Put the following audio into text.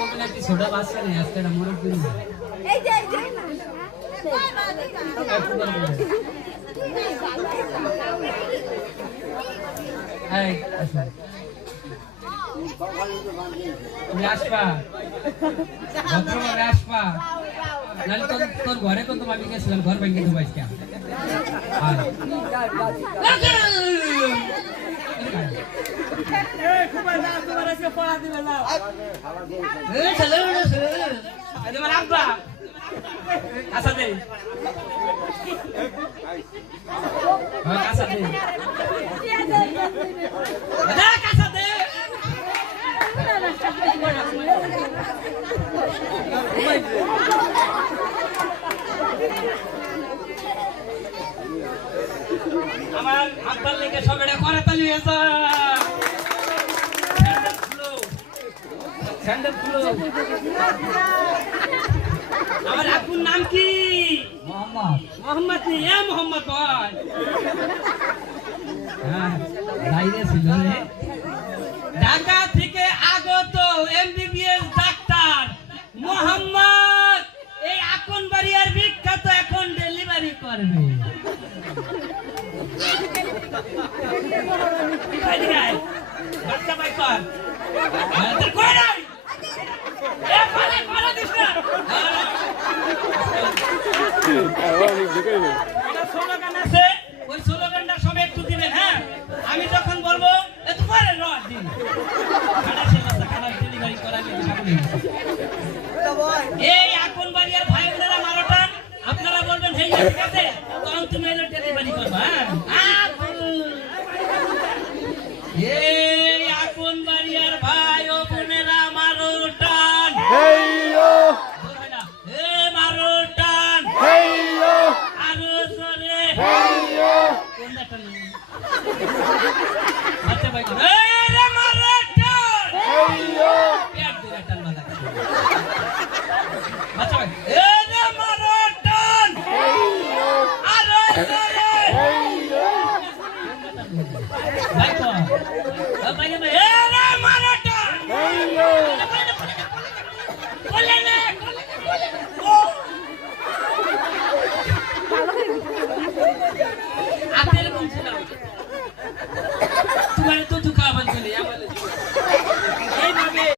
বলে একটি ছোটা বাচ্চা নেই আজকে এটা মরক দিন এই যে এই আসো তুমি আসবা ভদ্রভাবে আসবা নাহলে তোর ঘরে তো আমি গেছিলাম ঘর ভেঙে দেবো আজকে আব্বা কাঁচা দে কাঁচা দে কাঁচা দে আমার আব্বার লেগে সব এটা করে তালি হয়েছে স্যান্ডেল খুলো আমার আপুর নাম কি মোহাম্মদ মোহাম্মদ নি এ মোহাম্মদ ভাই হ্যাঁ বাইরে ছিল রে ঢাকা থেকে আগত এমবিবিএস ডাক্তার মোহাম্মদ এই আকনবাড়িয়ার বিখ্যাত এখন ডেলিভারি করবে বাচ্চা ভাই কর কই নাই এ পালে পালে দিস না এটা স্লোগান আছে ওই স্লোগানটা সব একটু দিবেন হ্যাঁ আমি যখন বলবো একটু পরে রড দিন খানা ডেলিভারি করা এই আকনবাড়িয়ার ভাই বোনেরা মারোটান আপনারা বলবেন হেই ঠিক আছে তখন তুমি এলো ডেলিভারি করবা হ্যাঁ এই আকনবাড়িয়ার ভাই ও বোনেরা মারোটান হেইয়ো এ মারোটান হেইয়ো আরো জোরে হেইয়ো কোনটা না আচ্ছা ভাই এই রে মারোটান হেইয়ো পেট দিয়ে টান লাগছে আচ্ছা ভাই